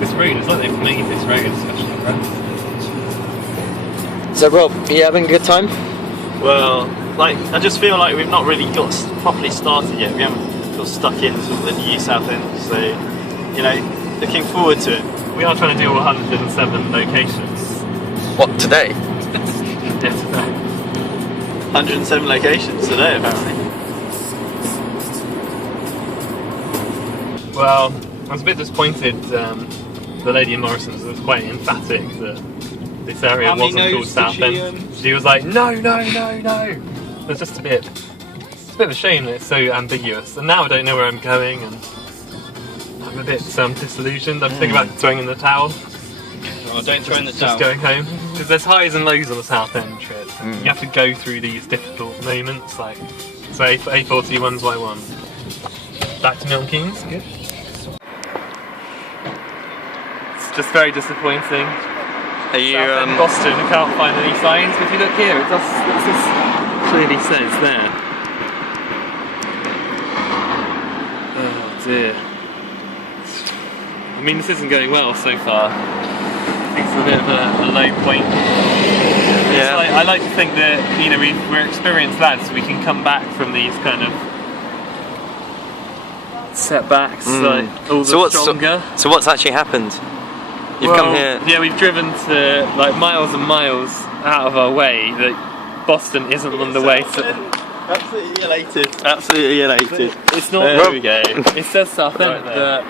this road. It's like they've made this road especially for us. So Rob, are you having a good time? Well, like, I just feel like we've not really got properly started yet. We haven't got stuck into the new Southend, so, you know, looking forward to it. We are trying to do 107 locations. What, today? Yeah, today. 107 locations today, apparently. Well, I was a bit disappointed. The lady in Morrison's was quite emphatic that this area wasn't called Southend. She was like, no. It's just a bit of a shame that it's so ambiguous. And now I don't know where I'm going, and I'm a bit disillusioned. I'm thinking about throwing in the towel. Oh, don't throw in the towel. Just going home. Because there's highs and lows on the Southend trip. You have to go through these difficult moments, like, so A40 ones by one. Back to Milton Keynes, good. It's just very disappointing. Are you Southend, Boston, I can't find any signs, but if you look here, it clearly says there. Oh dear. I mean, this isn't going well so far. I think it's a bit of a low point. Yeah. Like, I like to think that, you know, we're experienced lads, so we can come back from these kind of setbacks like all the stronger. So what's actually happened? You've come here. Yeah, we've driven to like miles and miles out of our way. That Boston isn't on the way to. Absolutely elated. Absolutely elated. It's not. There we go. It says Southend there.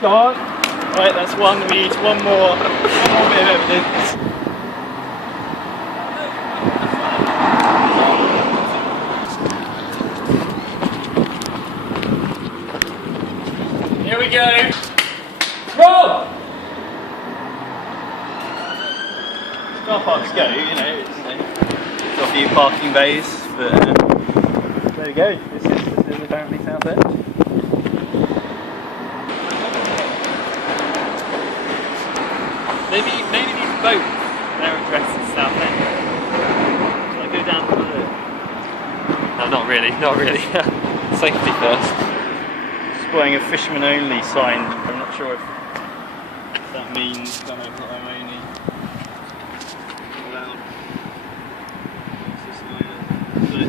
Go on. Right, that's one. We need one more bit of evidence. Here we go. Rob! Car parks go, you know, it's got a few parking bays, but there we go. This is apparently Southend. Maybe these boats, their address is Southend. Shall I go down to the... No, not really. Safety first. Displaying a fisherman only sign. I'm not sure if that means kind of that I'm only allowed.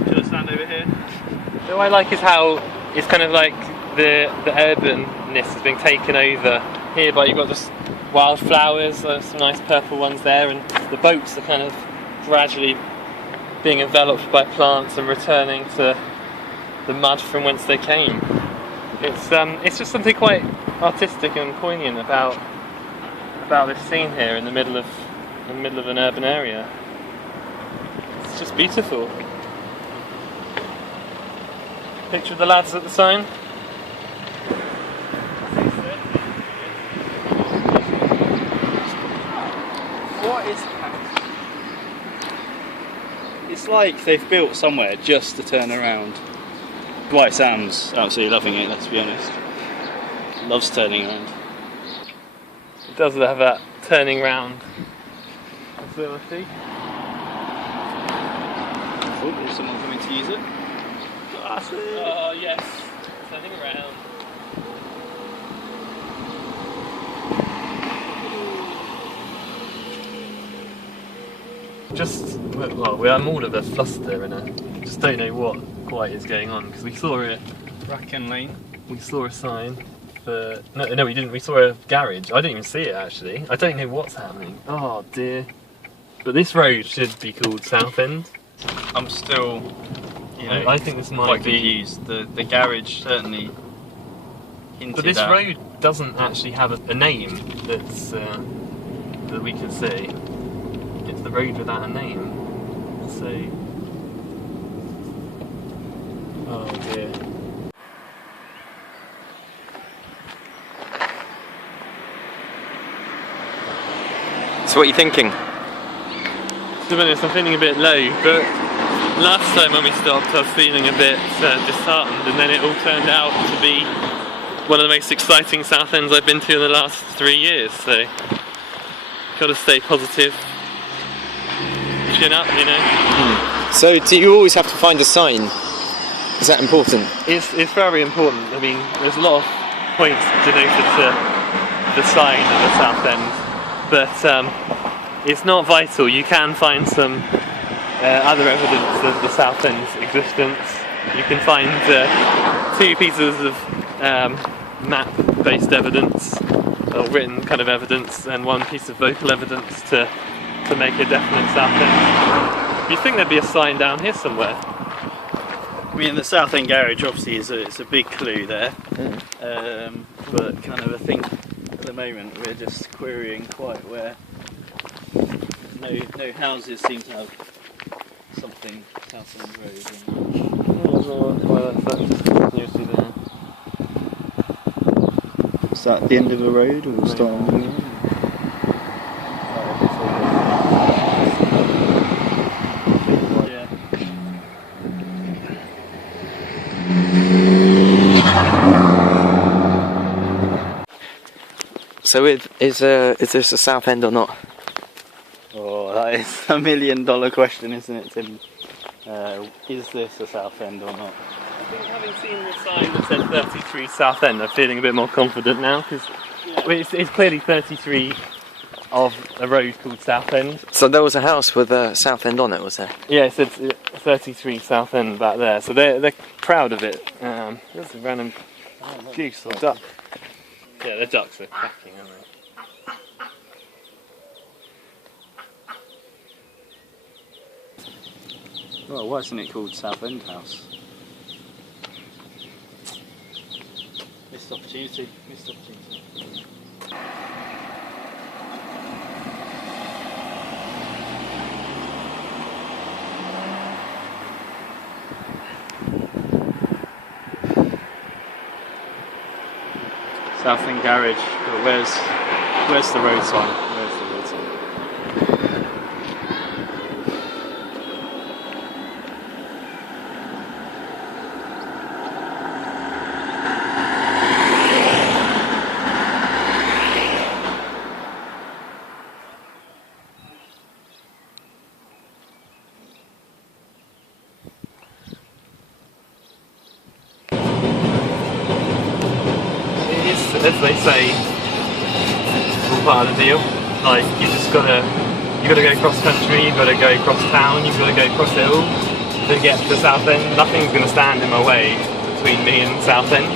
Should I stand over here? What I like is how it's kind of like the urbanness is being taken over here, but you've got just wildflowers, some nice purple ones there, and the boats are kind of gradually being enveloped by plants and returning to the mud from whence they came. It's just something quite artistic and poignant about this scene here in the middle of an urban area. It's just beautiful. Picture of the lads at the sign. What is that? It's like they've built somewhere just to turn around. Dwight Sam's absolutely loving it, let's be honest. Loves turning around. It does have that turning round facility. Oh, there's someone coming to use it. Oh yes, turning around. Well, I'm all of a fluster and I just don't know what quite is going on, because we saw it. Bracken Lane. We saw a sign for... No, we didn't. We saw a garage. I didn't even see it, actually. I don't know what's happening. Oh, dear. But this road should be called Southend. I'm still, you know, I think this might quite be... confused. The garage certainly hinted But this at. road doesn't actually have a name that's that we can see. It's the road without a name. So... Oh, dear. So what are you thinking? To be honest, I'm feeling a bit low, but last time when we stopped I was feeling a bit disheartened, and then it all turned out to be one of the most exciting Southends I've been to in the last 3 years, so gotta stay positive. Chin up, you know. So do you always have to find a sign? Is that important? It's very important. I mean, there's a lot of points denoted to the sign of the Southend, but it's not vital. You can find some other evidence of the Southend's existence. You can find 2 pieces of map-based evidence, or written kind of evidence, and 1 piece of vocal evidence to make a definite Southend. You'd think there'd be a sign down here somewhere. I mean, the Southend garage obviously it's a big clue there, but kind of I think at the moment we're just querying quite where no houses seem to have something Southend Road. Is that the end of the road or the start of the road? So is this a Southend or not? Oh, that is $1 million question, isn't it, Tim? Is this a Southend or not? I think having seen the sign that said 33 Southend, I'm feeling a bit more confident now, because it's clearly 33 of a road called Southend. So there was a house with a Southend on it, was there? Yeah, it said 33 Southend back there, so they're proud of it. There's a random goose or duck. Yeah, the ducks are cracking, aren't they? Well, why isn't it called Southend House? Missed opportunity. Southend garage, but where's the road sign? As they say, it's all part of the deal. Like, you gotta go cross country, you've gotta go cross town, you've gotta go cross it all to get to Southend. Nothing's gonna stand in my way between me and Southend.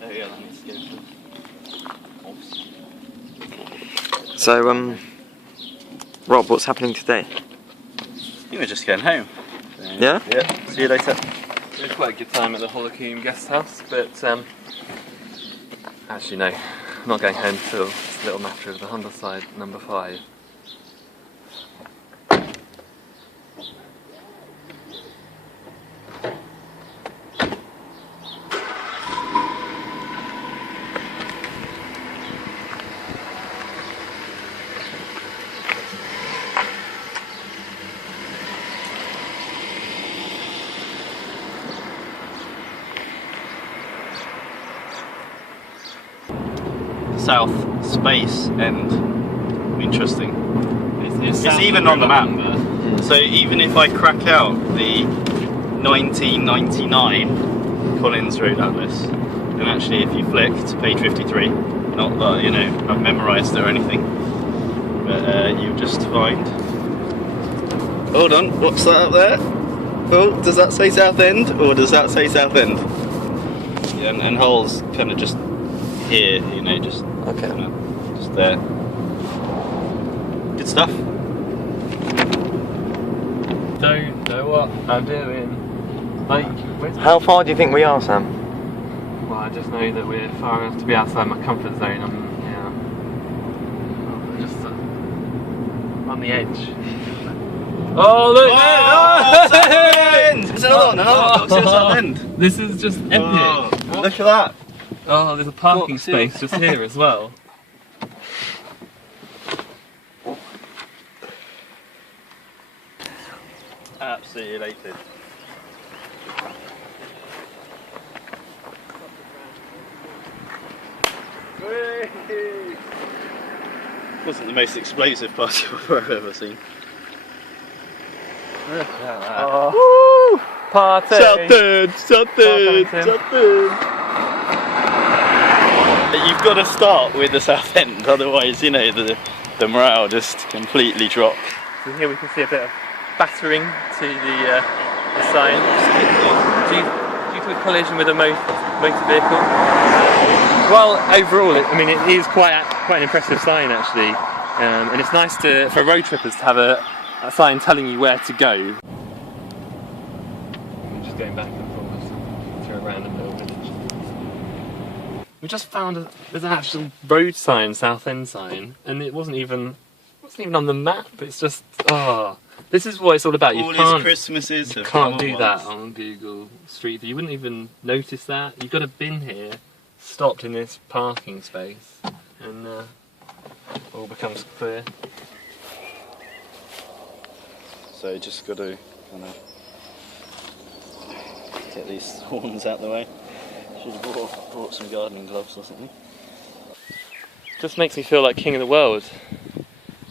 There we go. So Rob, what's happening today? I think we're just going home. Yeah? Yeah. See you later. We had quite a good time at the Holocombe guest house, but actually no, I'm not going home till it's a little matter of the Humberside No. 5. South space end. Interesting. It's South even on the map. River. So even if I crack out the 1999 Collins Road Atlas, and actually if you flick to page 53, not that I've memorised it or anything, but you just find. Hold on, what's that up there? Oh, does that say Southend or does that say Southend? Yeah, and Hull's kind of just here, just Okay. just there. Good stuff. Don't know what I'm doing. Like, How far do you think we are, Sam? well, I just know that we're far enough to be outside my comfort zone. I'm just on the edge. Oh look! Oh, Southend! There's another one. Southend. This is just epic. Oh, look at that. Oh, there's a parking Got two. space just here as well. Absolutely elated. Wasn't the most explosive party I've ever seen. Look at that. Woo! Party! Southend! Southend! you've got to start with the Southend, otherwise, you know, the morale just completely drops. So here we can see a bit of battering to the sign due to a collision with a motor vehicle. Well, overall, I mean, it is quite an impressive sign actually, and it's nice for road trippers to have a sign telling you where to go. I'm just going back and forth through a random little village. We just found there's an actual road sign, Southend sign, and it wasn't even on the map. It's just this is what it's all about. All these Christmases you can't do that on Google Street View. You wouldn't even notice that. You've got to been here, stopped in this parking space, and all becomes clear. So just got to kind of get these horns out the way. Should have brought some gardening gloves or something. Just makes me feel like king of the world.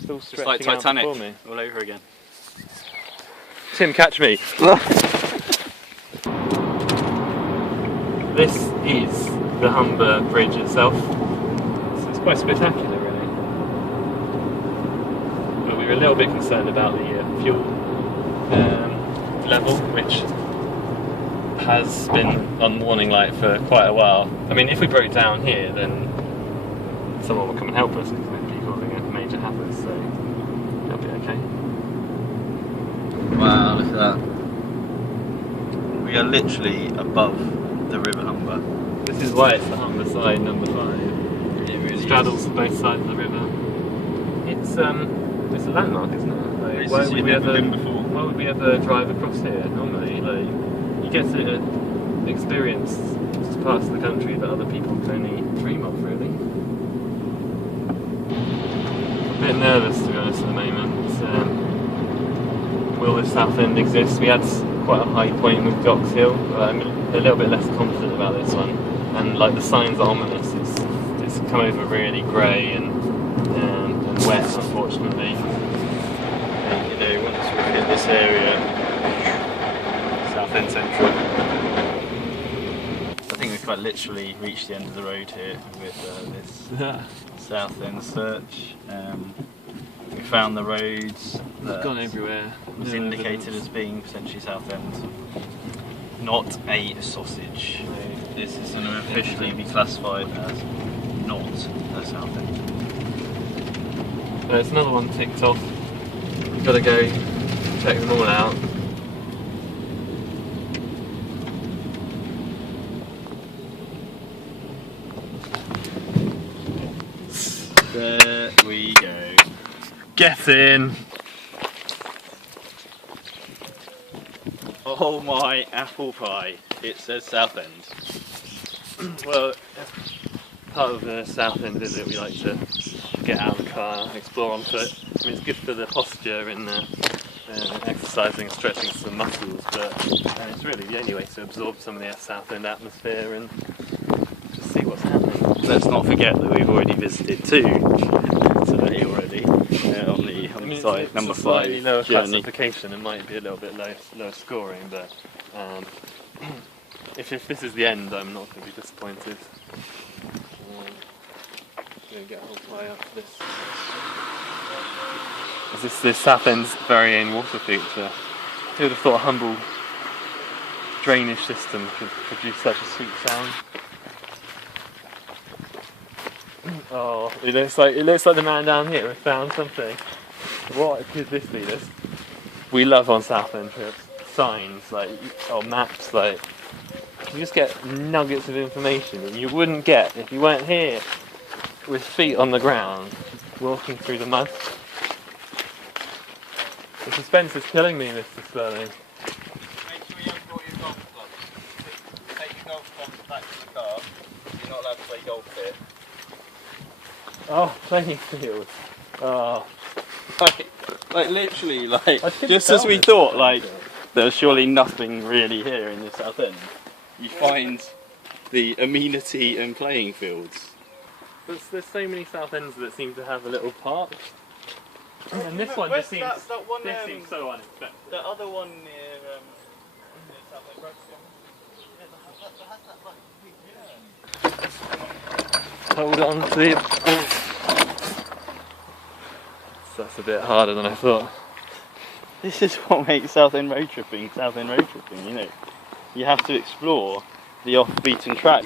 Still Just like stretching out Titanic, before me. all over again. Tim, catch me. This is the Humber Bridge itself. So it's quite spectacular, really. But we were a little bit concerned about the fuel level, which has been on warning light for quite a while. I mean, if we broke down here, then someone would come and help us because we'd be causing a major hazard, so that'll be okay. Wow, look at that. We are literally above the River Humber. This is why it's the Humberside No. 5. It really Straddles both sides of the river. It's a landmark, isn't it? Like, why would we ever drive across here normally? Like, you get to experience parts of the country that other people can only dream of, really. A bit nervous, to be honest, at the moment. Will the Southend exist? We had quite a high point with Docks Hill. I'm a little bit less confident about this one. And like the signs are ominous. It's come over really grey and wet, unfortunately. And, you know, once we hit this area, Southend Central, I think we've quite literally reached the end of the road here with this Southend search. We found the roads that gone everywhere. was indicated as being potentially Southend. Not a sausage. This is going to officially be classified as not a Southend. There's another one ticked off. You've got to go check them all out. There we go. Get in! Oh my apple pie, it says Southend. Well, part of the Southend visit we like to get out of the car and explore on foot. I mean, it's good for the posture and exercising and stretching some muscles, but it's really the only way to absorb some of the Southend atmosphere and just see what's happening. Let's not forget that we've already visited two today already on the side number 5 slightly lower journey. classification. It might be a little bit lower scoring, but if this is the end, I'm not going to be disappointed. I'm going to get a whole fly up this. Is this Southend's very own water feature? Who would have thought a humble drainage system could produce such a sweet sound? Oh, it looks like the man down here has found something. What could this be? This we love on Southend trips. Signs, or maps, you just get nuggets of information that you wouldn't get if you weren't here with feet on the ground, walking through the mud. The suspense is killing me, Mr. Sterling. Make sure you haven't got your golf clubs. Take your golf clubs back to the car. You're not allowed to play golf here. Oh, playing field. Oh. Like literally, just as we thought, there was surely nothing really here in the Southend. You find the amenity and playing fields. There's so many Southends that seem to have a little park. And this one just seems, seems so unexpected. The other one near Southend Rock. hold on to it. So that's a bit harder than I thought. This is what makes Southend road tripping, you know. You have to explore the off-beaten track,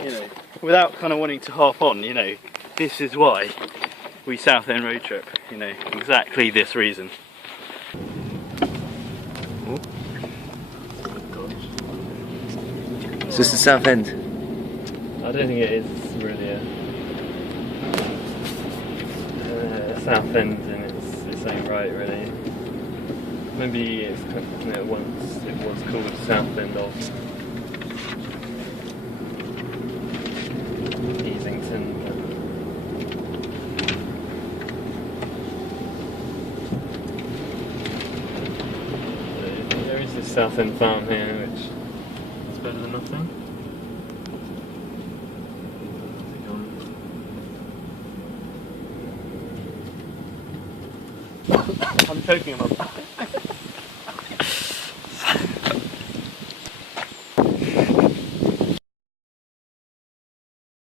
you know, without kind of wanting to hop on, you know. This is why we Southend road trip, you know, exactly this reason. So this is Southend. I don't think it is really a Southend in its own right, really. Maybe it's kind of, you know, once it was called Southend of Easington. There is this Southend farm here, which is better than nothing. I'm choking him up.